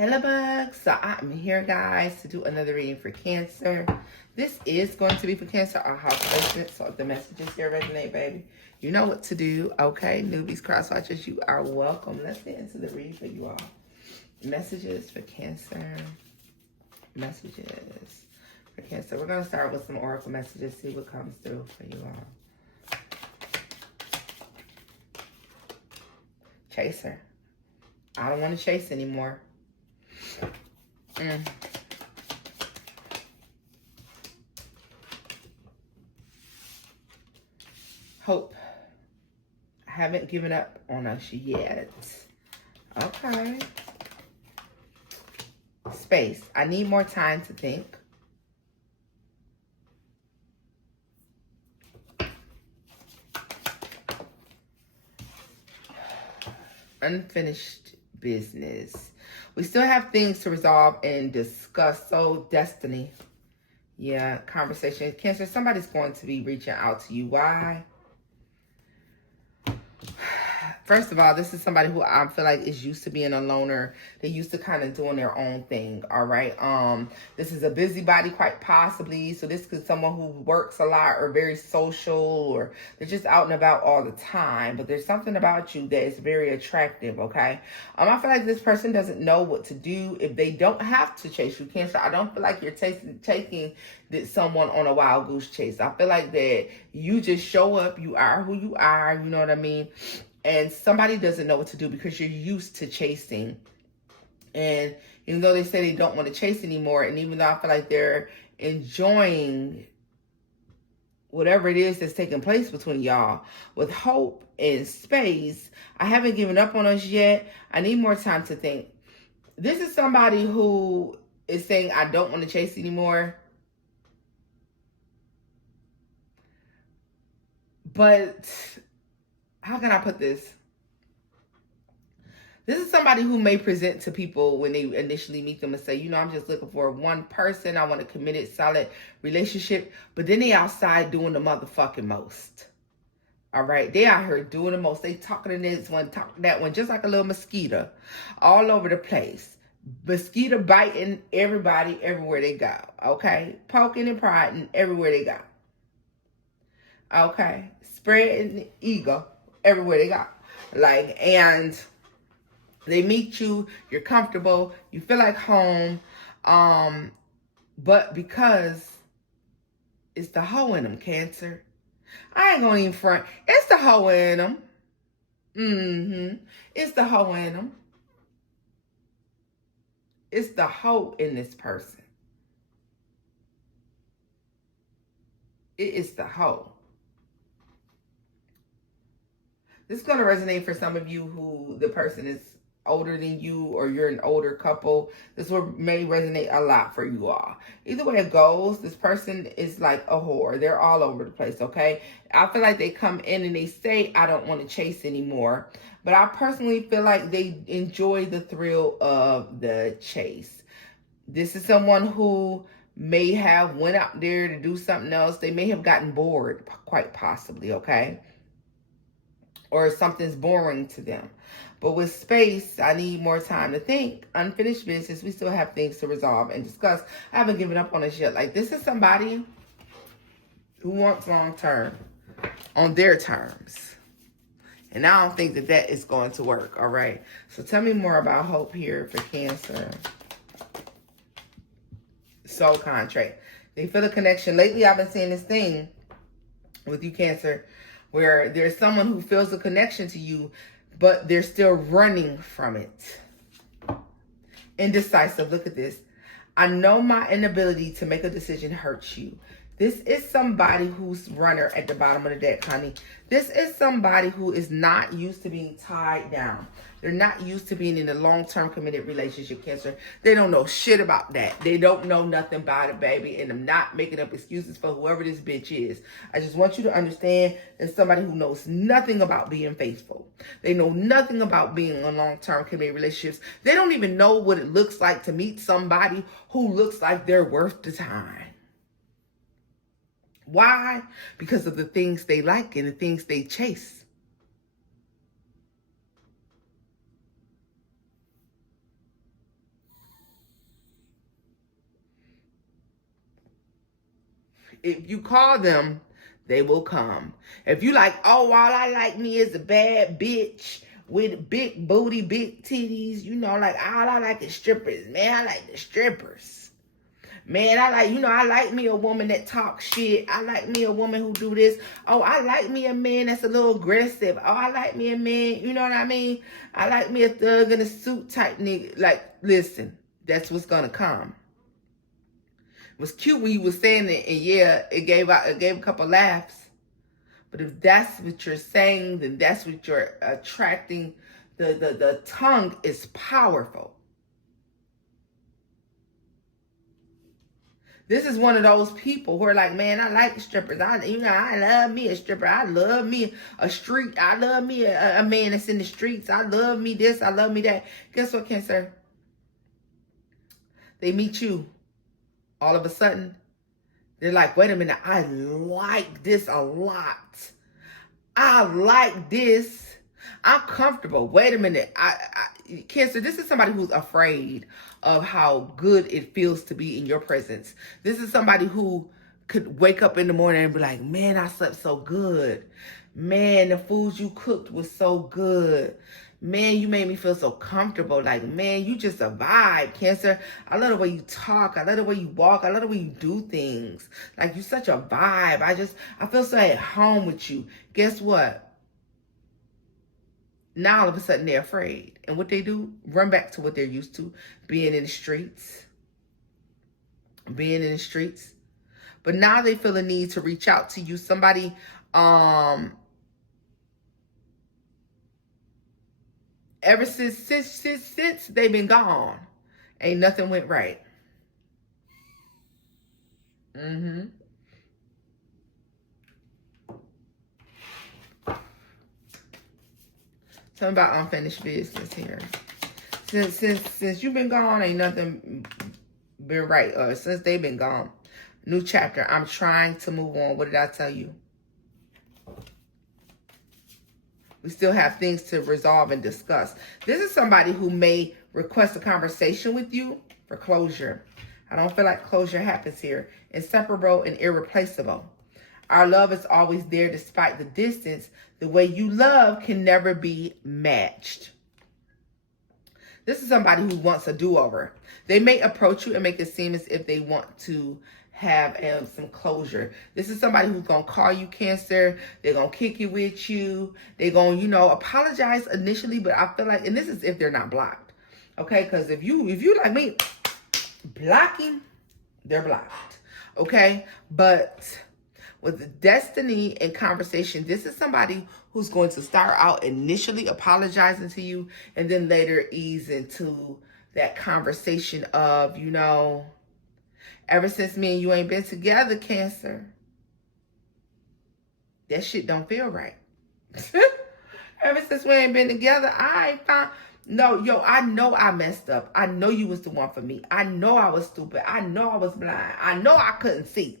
Hello bugs, so I'm here guys to do another reading for Cancer. This is going to be for Cancer, our house placement, so if the messages here resonate, baby, you know what to do. Okay, newbies, cross watchers, you are welcome. Let's get into the reading for you all. Messages for Cancer. Messages for Cancer. We're going to start with some oracle messages, see what comes through for you all. Chaser. I don't want to chase anymore. Hope. I haven't given up on us yet. Okay. Space. I need more time to think. Unfinished business. We still have things to resolve and discuss. So, destiny. Yeah, conversation. Cancer, somebody's going to be reaching out to you. Why? First of all, this is somebody who I feel like is used to being a loner. They're used to kind of doing their own thing, all right? This is a busybody, quite possibly. So this is someone who works a lot or very social, or they're just out and about all the time. But there's something about you that is very attractive, okay? I feel like this person doesn't know what to do if they don't have to chase you, Cancer. I don't feel like you're taking someone on a wild goose chase. I feel like that you just show up. You are who you are. You know what I mean? And somebody doesn't know what to do because you're used to chasing. And even though they say they don't want to chase anymore, and even though I feel like they're enjoying whatever it is that's taking place between y'all, with hope and space, I haven't given up on us yet. I need more time to think. This is somebody who is saying, I don't want to chase anymore. But how can I put this? This is somebody who may present to people when they initially meet them and say, you know, I'm just looking for one person. I want a committed, solid relationship. But then they outside doing the motherfucking most. All right. They out here doing the most. They talking to this one, talking to that one, just like a little mosquito all over the place. Mosquito biting everybody everywhere they go. Okay. Poking and prodding everywhere they go. Okay. Spreading ego everywhere they go. Like, and they meet you, you're comfortable, you feel like home, but because it's the hoe in them, Cancer. I ain't gonna even front. It's the hoe in them. It's the hoe in them. It's the hoe in this person. It is the hoe. This is going to resonate for some of you who the person is older than you, or you're an older couple. This may resonate a lot for you all. Either way it goes, this person is like a whore. They're all over the place, okay? I feel like they come in and they say, I don't want to chase anymore. But I personally feel like they enjoy the thrill of the chase. This is someone who may have went out there to do something else. They may have gotten bored, quite possibly, okay? Or something's boring to them. But with space, I need more time to think. Unfinished business, we still have things to resolve and discuss. I haven't given up on this yet. Like, this is somebody who wants long term on their terms. And I don't think that that is going to work, all right? So tell me more about hope here for Cancer. Soul contract. They feel a connection. Lately, I've been seeing this thing with you, Cancer, where there's someone who feels a connection to you, but they're still running from it. Indecisive. Look at this. I know my inability to make a decision hurts you. This is somebody who's runner at the bottom of the deck, honey. This is somebody who is not used to being tied down. They're not used to being in a long-term committed relationship, Cancer. They don't know shit about that. They don't know nothing about it, baby. And I'm not making up excuses for whoever this bitch is. I just want you to understand there's somebody who knows nothing about being faithful. They know nothing about being in long-term committed relationships. They don't even know what it looks like to meet somebody who looks like they're worth the time. Why? Because of the things they like and the things they chase. if you call them, they will come. If you like, oh, all I like me is a bad bitch with big booty, big titties, you know, like all I like is strippers. Man, I like the strippers. Man, I like me a woman that talks shit. I like me a woman who do this. Oh, I like me a man that's a little aggressive. Oh, I like me a man, you know what I mean? I like me a thug in a suit type nigga. Like, listen, that's what's gonna come. It was cute when you was saying it, and yeah, it gave a couple laughs. But if that's what you're saying, then that's what you're attracting. The tongue is powerful. This is one of those people who are like, man, I like strippers. I love me a stripper. I love me a street. I love me a man that's in the streets. I love me this. I love me that. Guess what, Cancer? They meet you. All of a sudden, they're like, wait a minute. I like this a lot. I like this. I'm comfortable. Wait a minute. Cancer, this is somebody who's afraid of how good it feels to be in your presence. This is somebody who could wake up in the morning and be like, man, I slept so good. Man, the food you cooked was so good. Man, you made me feel so comfortable. Like, man, you just a vibe, Cancer. I love the way you talk. I love the way you walk. I love the way you do things. Like, you're such a vibe. I feel so at home with you. Guess what? Now all of a sudden they're afraid. And what they do, run back to what they're used to, being in the streets. Being in the streets. But now they feel a need to reach out to you. Somebody, ever since they've been gone, ain't nothing went right. Something about unfinished business here. Since you've been gone, ain't nothing been right. Since they've been gone. New chapter. I'm trying to move on. What did I tell you? We still have things to resolve and discuss. This is somebody who may request a conversation with you for closure. I don't feel like closure happens here. Inseparable and irreplaceable. Our love is always there despite the distance. The way you love can never be matched. This is somebody who wants a do-over. They may approach you and make it seem as if they want to have some closure. This is somebody who's going to call you, Cancer. They're going to kick it with you. They're going, apologize initially, but I feel like, and this is if they're not blocked. Okay? Because if you like me, blocking, they're blocked. Okay? But with destiny and conversation, this is somebody who's going to start out initially apologizing to you and then later ease into that conversation of, ever since me and you ain't been together, Cancer, that shit don't feel right. Ever since we ain't been together, I ain't found... No, I know I messed up. I know you was the one for me. I know I was stupid. I know I was blind. I know I couldn't see.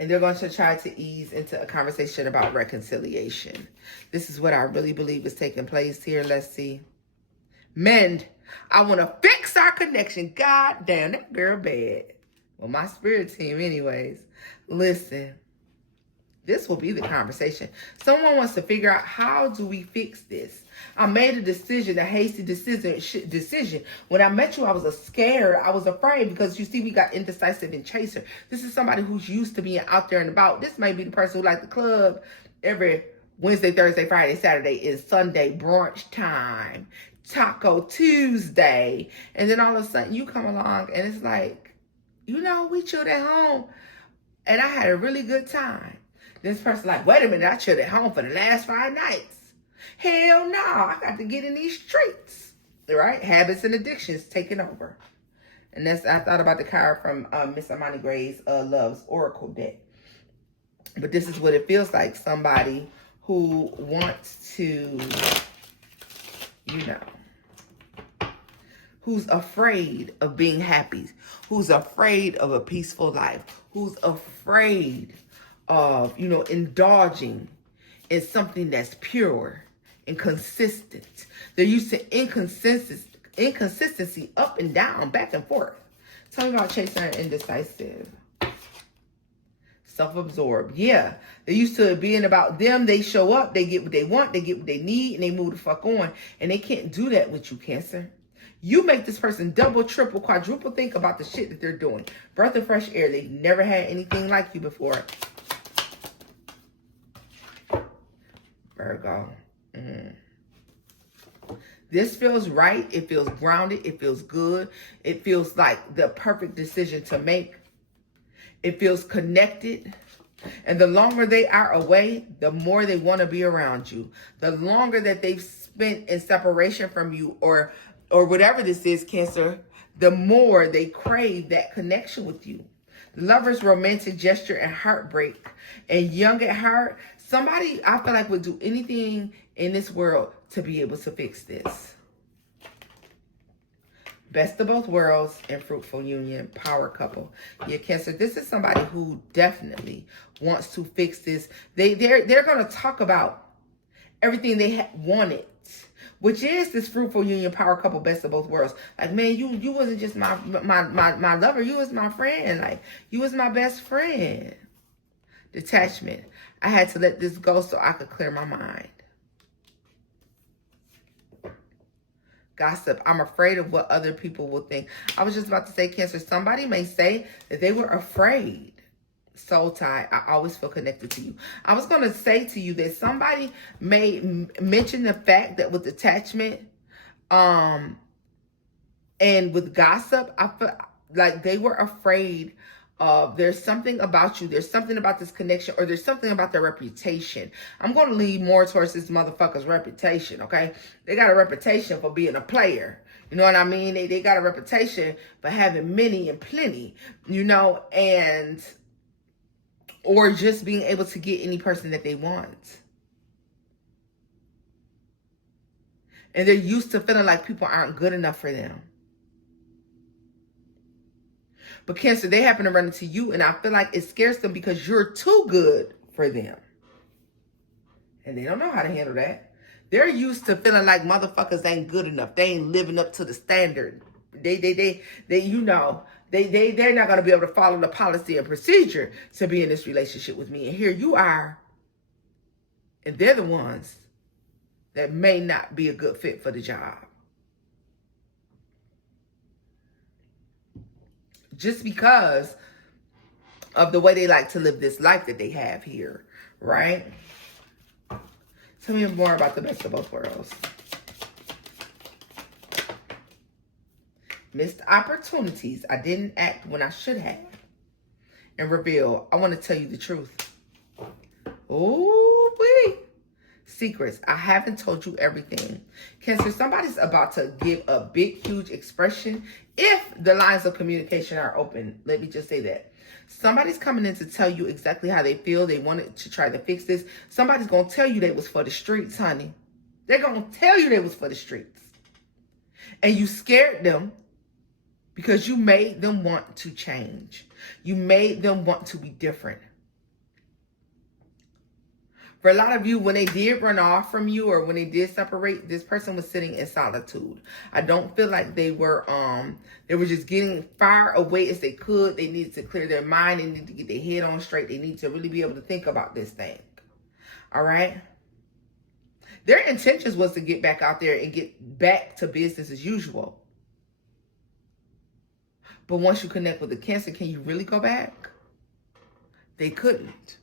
And they're going to try to ease into a conversation about reconciliation. This is what I really believe is taking place here. Let's see. Mend. I want to fix our connection. God damn, that girl bad. Well, my spirit team anyways. Listen. This will be the conversation. Someone wants to figure out, how do we fix this? I made a decision, a hasty decision. When I met you, I was scared. I was afraid because, you see, we got indecisive and chaser. This is somebody who's used to being out there and about. This may be the person who likes the club every Wednesday, Thursday, Friday, Saturday is Sunday brunch time. Taco Tuesday. And then all of a sudden you come along and it's like, we chilled at home and I had a really good time. This person like, wait a minute, I chilled at home for the last 5 nights. Hell no, I got to get in these streets. Right? Habits and addictions taking over. And I thought about the card from Miss Amani Gray's Love's Oracle deck. But this is what it feels like. Somebody who wants to, who's afraid of being happy, who's afraid of a peaceful life, who's afraid of, indulging in something that's pure and consistent. They're used to inconsistency up and down, back and forth. Tell me about chaser and indecisive. Self-absorbed. Yeah. They used to being about them. They show up. They get what they want. They get what they need. And they move the fuck on. And they can't do that with you, Cancer. You make this person double, triple, quadruple think about the shit that they're doing. Breath of fresh air. They never had anything like you before. Virgo. This feels right. It feels grounded. It feels good. It feels like the perfect decision to make. It feels connected. And the longer they are away, the more they want to be around you. The longer that they've spent in separation from you or whatever this is, Cancer, the more they crave that connection with you. The Lover's romantic gesture and heartbreak. And young at heart, somebody I feel like would do anything in this world to be able to fix this. Best of both worlds and fruitful union, power couple. Yeah, Cancer, this is somebody who definitely wants to fix this. They're going to talk about everything they wanted, which is this fruitful union, power couple, best of both worlds. Like, man, you wasn't just my lover. You was my friend. Like, you was my best friend. Detachment. I had to let this go so I could clear my mind. Gossip. I'm afraid of what other people will think. I was just about to say, Cancer, somebody may say that they were afraid. Soul tie. I always feel connected to you. I was going to say to you that somebody may mention the fact that with attachment and with gossip, I feel like they were afraid of there's something about you. There's something about this connection, or there's something about their reputation. I'm going to lean more towards this motherfucker's reputation, okay? They got a reputation for being a player. You know what I mean? They got a reputation for having many and plenty, you know, or just being able to get any person that they want. And they're used to feeling like people aren't good enough for them. But Cancer, they happen to run into you, and I feel like it scares them because you're too good for them. And they don't know how to handle that. They're used to feeling like motherfuckers ain't good enough. They ain't living up to the standard. They're not going to be able to follow the policy and procedure to be in this relationship with me. And here you are. And they're the ones that may not be a good fit for the job. Just because of the way they like to live this life that they have here, right? Tell me more about the best of both worlds. Missed opportunities. I didn't act when I should have. And reveal. I want to tell you the truth. Oh, wait. Secrets. I haven't told you everything. Cancer, somebody's about to give a big, huge expression if the lines of communication are open. Let me just say that. Somebody's coming in to tell you exactly how they feel. They wanted to try to fix this. Somebody's going to tell you they was for the streets, honey. They're going to tell you they was for the streets. And you scared them because you made them want to change. You made them want to be different. For a lot of you, when they did run off from you or when they did separate, this person was sitting in solitude. I don't feel like they were just getting far away as they could. They needed to clear their mind. They needed to get their head on straight. They need to really be able to think about this thing. All right? Their intentions was to get back out there and get back to business as usual. But once you connect with the Cancer, can you really go back? They couldn't.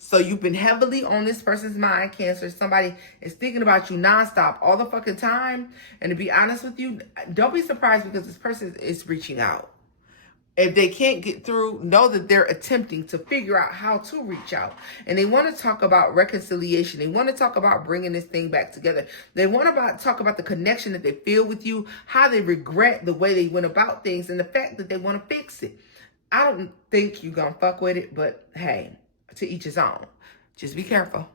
So you've been heavily on this person's mind, Cancer. Somebody is thinking about you nonstop all the fucking time. And to be honest with you, don't be surprised because this person is reaching out. If they can't get through, know that they're attempting to figure out how to reach out. And they want to talk about reconciliation. They want to talk about bringing this thing back together. They want to talk about the connection that they feel with you, how they regret the way they went about things, and the fact that they want to fix it. I don't think you're going to fuck with it, but hey, to each his own. Just be careful.